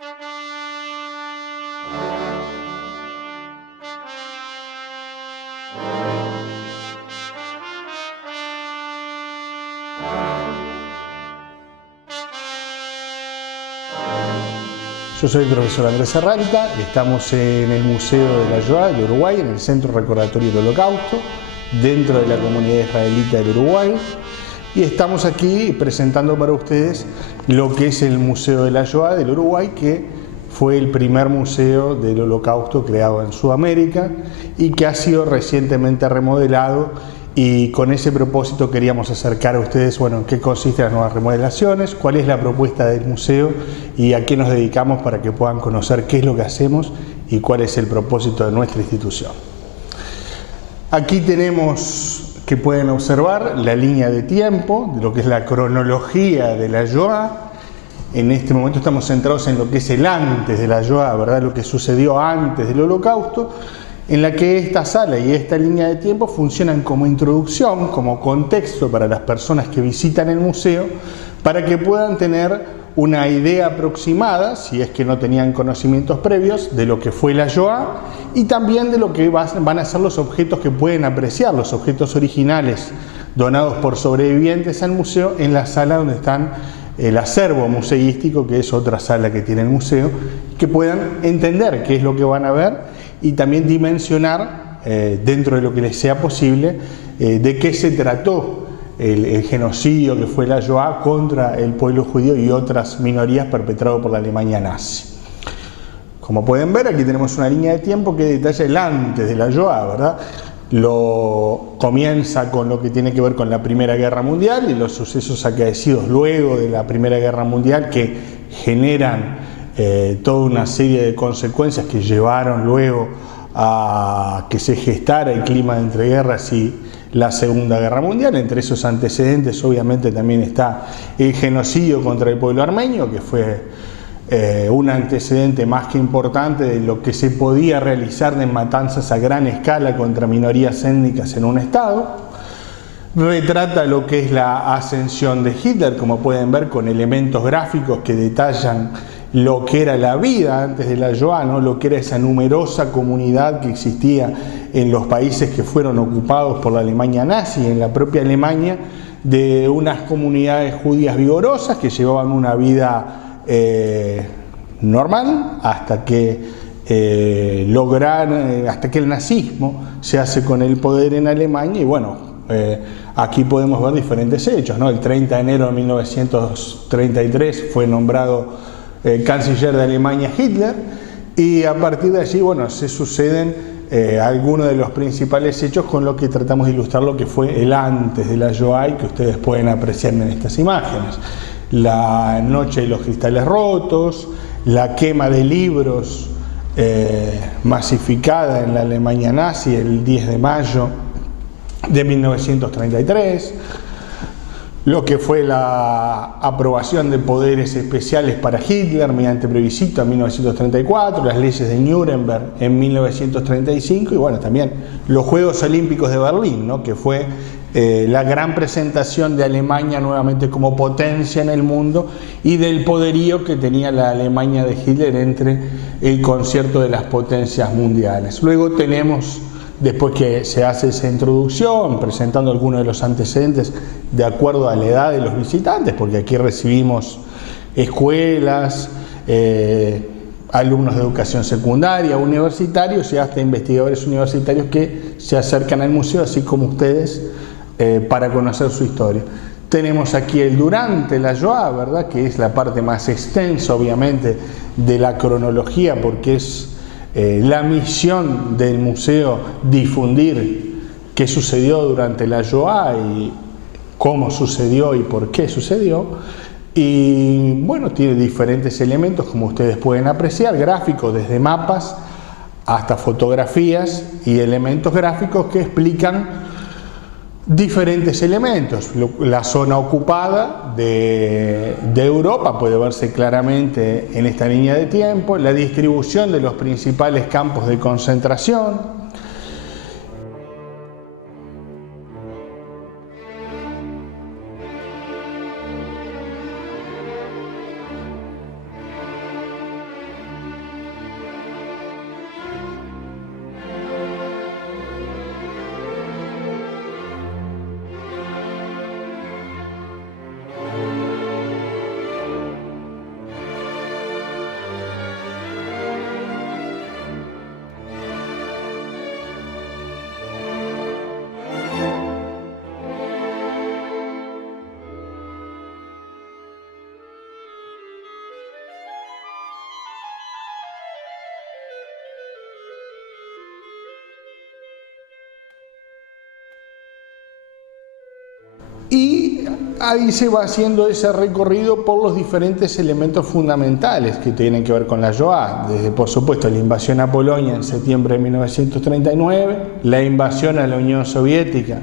Yo soy el profesor Andrés Arralta, estamos en el Museo de la Shoah de Uruguay, en el Centro Recordatorio del Holocausto, dentro de la comunidad israelita del Uruguay, y estamos aquí presentando para ustedes lo que es el Museo de la Shoah del Uruguay, que fue el primer museo del Holocausto creado en Sudamérica y que ha sido recientemente remodelado. Y con ese propósito queríamos acercar a ustedes, bueno, en qué consisten las nuevas remodelaciones, cuál es la propuesta del museo y a qué nos dedicamos para que puedan conocer qué es lo que hacemos y cuál es el propósito de nuestra institución. Aquí tenemos, que pueden observar, la línea de tiempo, de lo que es la cronología de la Shoah. En este momento estamos centrados en lo que es el antes de la Shoah, ¿verdad? Lo que sucedió antes del Holocausto, en la que esta sala y esta línea de tiempo funcionan como introducción, como contexto para las personas que visitan el museo, para que puedan tener una idea aproximada, si es que no tenían conocimientos previos, de lo que fue la Shoah y también de lo que van a ser los objetos que pueden apreciar, los objetos originales donados por sobrevivientes al museo, en la sala donde están el acervo museístico, que es otra sala que tiene el museo, que puedan entender qué es lo que van a ver y también dimensionar, dentro de lo que les sea posible, de qué se trató el genocidio que fue la Shoah contra el pueblo judío y otras minorías perpetrado por la Alemania nazi. Como pueden ver, aquí tenemos una línea de tiempo que detalla el antes de la Shoah, ¿verdad? Comienza con lo que tiene que ver con la Primera Guerra Mundial y los sucesos acaecidos luego de la Primera Guerra Mundial, que generan toda una serie de consecuencias que llevaron luego a que se gestara el clima de entreguerras y la Segunda Guerra Mundial. Entre esos antecedentes obviamente también está el genocidio contra el pueblo armenio, que fue un antecedente más que importante de lo que se podía realizar de matanzas a gran escala contra minorías étnicas en un estado. Retrata lo que es la ascensión de Hitler, como pueden ver, con elementos gráficos que detallan lo que era la vida antes de la Shoah, ¿no? Lo que era esa numerosa comunidad que existía en los países que fueron ocupados por la Alemania nazi, en la propia Alemania, de unas comunidades judías vigorosas que llevaban una vida normal hasta que hasta que el nazismo se hace con el poder en Alemania. Y bueno, aquí podemos ver diferentes hechos, ¿no? El 30 de enero de 1933 fue nombrado canciller de Alemania Hitler, y a partir de allí, bueno, se suceden algunos de los principales hechos con lo que tratamos de ilustrar lo que fue el antes de la Shoah y que ustedes pueden apreciar en estas imágenes. La noche de los cristales rotos, la quema de libros masificada en la Alemania nazi el 10 de mayo de 1933, lo que fue la aprobación de poderes especiales para Hitler mediante plebiscito en 1934, las leyes de Nuremberg en 1935 y bueno, también los Juegos Olímpicos de Berlín, ¿no? Que fue la gran presentación de Alemania nuevamente como potencia en el mundo y del poderío que tenía la Alemania de Hitler entre el concierto de las potencias mundiales. Luego tenemos, después que se hace esa introducción, presentando algunos de los antecedentes de acuerdo a la edad de los visitantes, porque aquí recibimos escuelas, alumnos de educación secundaria, universitarios y hasta investigadores universitarios que se acercan al museo, así como ustedes, para conocer su historia. Tenemos aquí el durante la Shoah, ¿verdad? Que es la parte más extensa, obviamente, de la cronología, porque es la misión del museo difundir qué sucedió durante la Shoah y cómo sucedió y por qué sucedió. Y bueno, tiene diferentes elementos, como ustedes pueden apreciar, gráficos desde mapas hasta fotografías y elementos gráficos que explican diferentes elementos. La zona ocupada de Europa puede verse claramente en esta línea de tiempo, la distribución de los principales campos de concentración, Y ahí se va haciendo ese recorrido por los diferentes elementos fundamentales que tienen que ver con la Shoah, desde por supuesto la invasión a Polonia en septiembre de 1939, la invasión a la Unión Soviética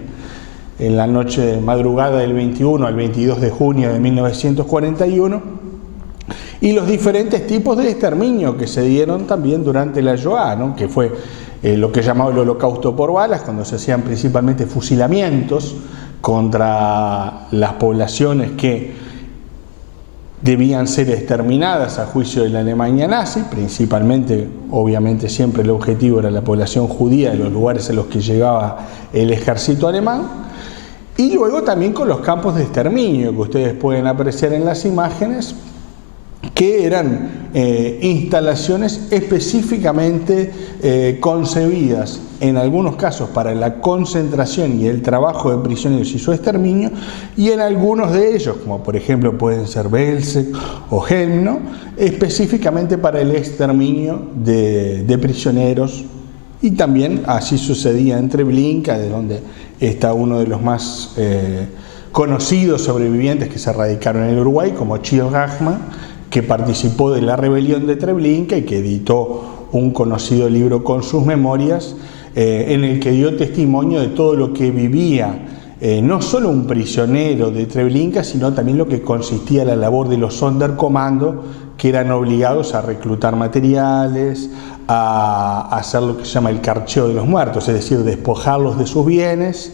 en la noche de madrugada del 21 al 22 de junio de 1941, y los diferentes tipos de exterminio que se dieron también durante la Shoah, ¿no? Que fue lo que llamaba el holocausto por balas, cuando se hacían principalmente fusilamientos contra las poblaciones que debían ser exterminadas a juicio de la Alemania nazi, principalmente, obviamente siempre el objetivo era la población judía de los lugares a los que llegaba el ejército alemán, y luego también con los campos de exterminio que ustedes pueden apreciar en las imágenes, que eran instalaciones específicamente concebidas en algunos casos para la concentración y el trabajo de prisioneros y su exterminio, y en algunos de ellos, como por ejemplo pueden ser Belzec o Chelmno, específicamente para el exterminio de prisioneros. Y también así sucedía en Treblinka, de donde está uno de los más conocidos sobrevivientes que se radicaron en el Uruguay, como Chil Rachman, que participó de la rebelión de Treblinka y que editó un conocido libro con sus memorias, en el que dio testimonio de todo lo que vivía no solo un prisionero de Treblinka, sino también lo que consistía la labor de los Sonderkommando, que eran obligados a reclutar materiales, a hacer lo que se llama el carcheo de los muertos, es decir, despojarlos de sus bienes,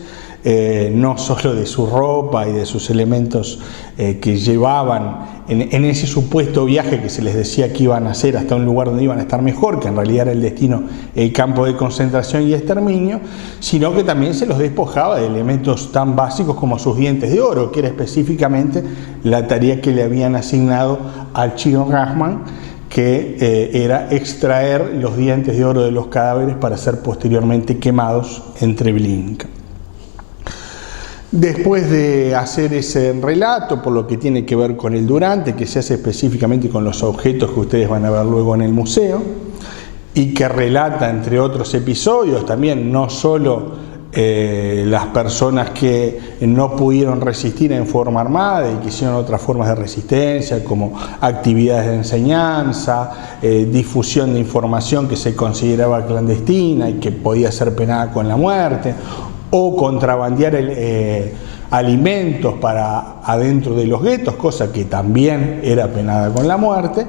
no solo de su ropa y de sus elementos que llevaban en ese supuesto viaje que se les decía que iban a hacer hasta un lugar donde iban a estar mejor, que en realidad era el destino, el campo de concentración y exterminio, sino que también se los despojaba de elementos tan básicos como sus dientes de oro, que era específicamente la tarea que le habían asignado al Chil Rachman, que era extraer los dientes de oro de los cadáveres para ser posteriormente quemados en Treblinka. Después de hacer ese relato, por lo que tiene que ver con el durante, que se hace específicamente con los objetos que ustedes van a ver luego en el museo, y que relata, entre otros episodios, también no solo las personas que no pudieron resistir en forma armada y que hicieron otras formas de resistencia, como actividades de enseñanza, difusión de información que se consideraba clandestina y que podía ser penada con la muerte, o contrabandear alimentos para adentro de los guetos, cosa que también era penada con la muerte.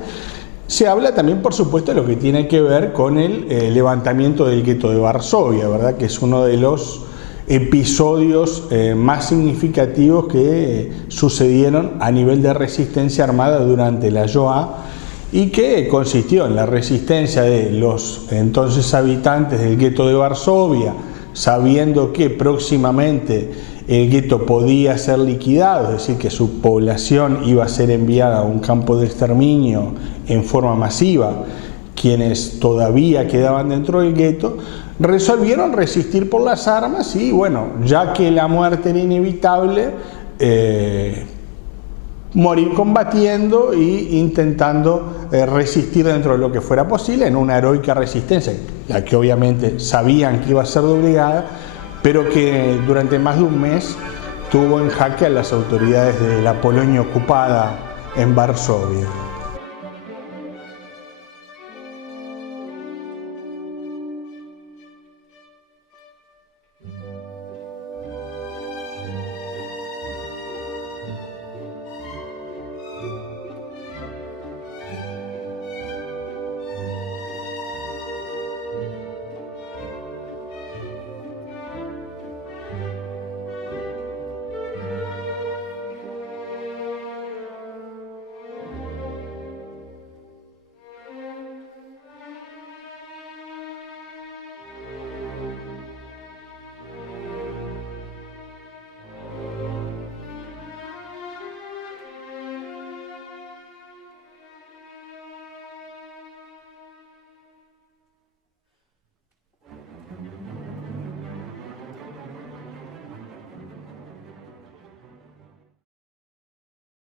Se habla también, por supuesto, de lo que tiene que ver con el levantamiento del gueto de Varsovia, ¿verdad? Que es uno de los episodios más significativos que sucedieron a nivel de resistencia armada durante la Shoah, y que consistió en la resistencia de los entonces habitantes del gueto de Varsovia, sabiendo que próximamente el gueto podía ser liquidado, es decir, que su población iba a ser enviada a un campo de exterminio en forma masiva. Quienes todavía quedaban dentro del gueto resolvieron resistir por las armas y, bueno, ya que la muerte era inevitable, morir combatiendo e intentando resistir dentro de lo que fuera posible en una heroica resistencia, la que obviamente sabían que iba a ser doblegada, pero que durante más de un mes tuvo en jaque a las autoridades de la Polonia ocupada en Varsovia.